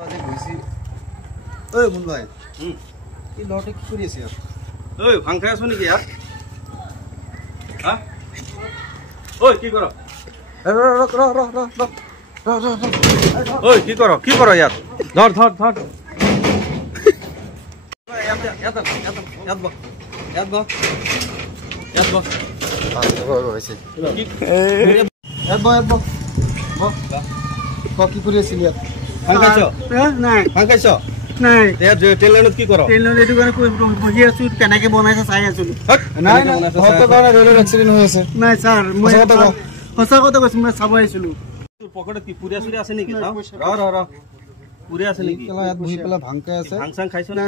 ঐ মুন ভাই এই লটে কি কৰি আছে ইয়াত ঐ ভাং খাই আছো নেকি ইয়াত হা ঐ কি কৰ ঐ কি কৰ ইয়াত ধৰ ধৰ ধৰ কি কৰি আছিল ইয়াত কি কৰ বহি আছো কেনেকে বনাইছে চাই আছো সঁচা কথা কৈছো মই চাব আহিছিলো পকেটত কি পুৰিয়া চুৰিয়া আছে নেকি পুৰিয়া আছে নেকি ইয়াত বহি পেলাই ভাং খাই আছে ভাং চাং খাইছো নাই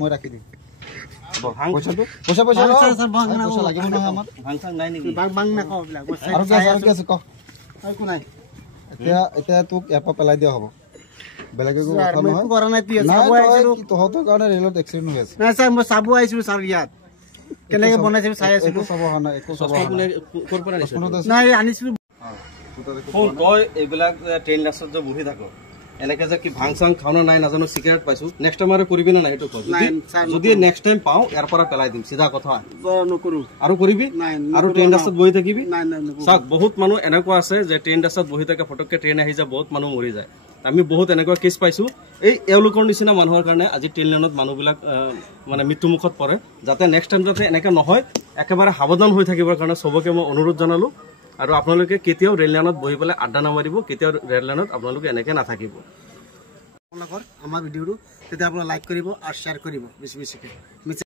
মই ৰাখি দিম পইচা লাগিব নহয় আমাৰ ভাং চাং নাই নেকি বাং নাখাও বিলাক আৰু কি আছে ক একো নাই এতিয়া তোক ইয়াৰ পৰা পেলাই দিয়া হ'ব বেলেগে কৰা নাই চাব আহিছিলো তহঁতৰ কাৰণে ৰেলত এক্সিডেণ্ট হৈ আছে নাই ছাৰ মই চাব আহিছিলো ছাৰ ইয়াত কেনেকে বনাইছিলো চাই আছিলো নাই আনিছিলো তই এইবিলাক ট্ৰেইন লাষ্টত যে বহি থাক এনেকে যে কি ভাং চাং খাও নাই নাজানো চিগাৰেট পাইছো নেক্সট টাইম আৰু কৰিবি না নাই সেইটো যদি নেক্সট টাইম পাওঁ ইয়াৰ পৰা পেলাই দিম চিধা কথা নকৰো আৰু কৰিবি আৰু ট্ৰেইন ৰাস্তাত বহি থাকিবি নাই চাওক বহুত মানুহ এনেকুৱা আছে যে ট্ৰেইন ৰাস্তাত বহি থাকে ফটককে ট্ৰেইন আহি যায় বহুত মানুহ মৰি যায় আমি বহুত এনেকুৱা কেছ পাইছো এই এওঁলোকৰ নিচিনা মানুহৰ কাৰণে আজি ট্ৰেইন লাইনত মানুহবিলাক মানে মৃত্যুমুখত পৰে যাতে নেক্সট টাইম যাতে এনেকে নহয় একেবাৰে সাৱধান হৈ থাকিবৰ কাৰণে চবকে মই অনুৰোধ জনালো আৰু আপোনালোকে কেতিয়াও ৰেল লাইনত বহি পেলাই আড্ডা নামাৰিব কেতিয়াও ৰেল লাইনত আপোনালোকে এনেকে নাথাকিব আমাৰ ভিডিঅ'টো তেতিয়া আপোনালোকে লাইক কৰিব আৰু শ্বেয়াৰ কৰিব বেছি বেছিকৈ